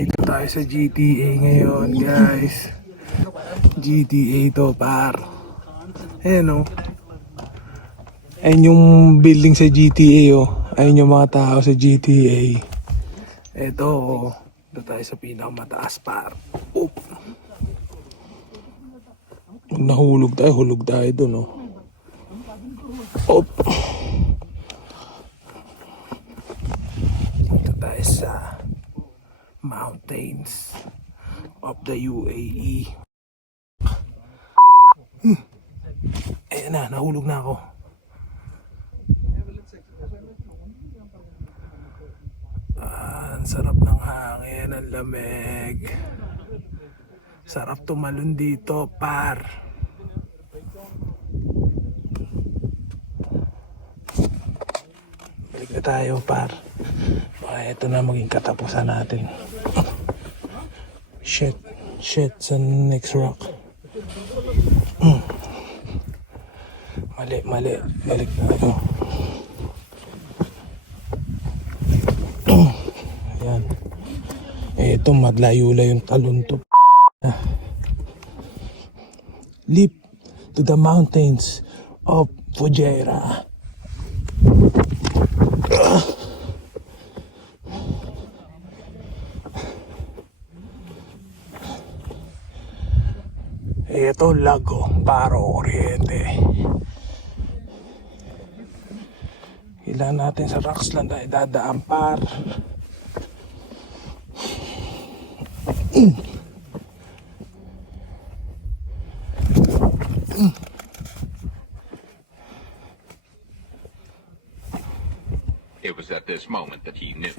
Dito tayo sa GTA ngayon, guys. GTA to, par. Ayan, oh. Ayan yung building sa GTA, oh. Ayan yung mga tao sa GTA. Ito, oh. Dito tayo sa pinakamataas, par. Oop. Pag nahulog tayo, hulog tayo dun, oh. Oop. Dito tayo sa mountains of the UAE. Ayan na, nahulog na ako. Ang sarap ng hangin, ang lamig. Sarap tumalon dito, par. Balik na tayo, par. Baka ito na maging katapusan natin. Shit, sa next rock. Mali. Balik na tayo. Ayan. Ito, maglayo-layo yung talon to. Leap to the mountains of Fujairah. Ito, Lago Paro Oriente. Ilan natin sa Roxland ay dadaan, par. It was at this moment that he knew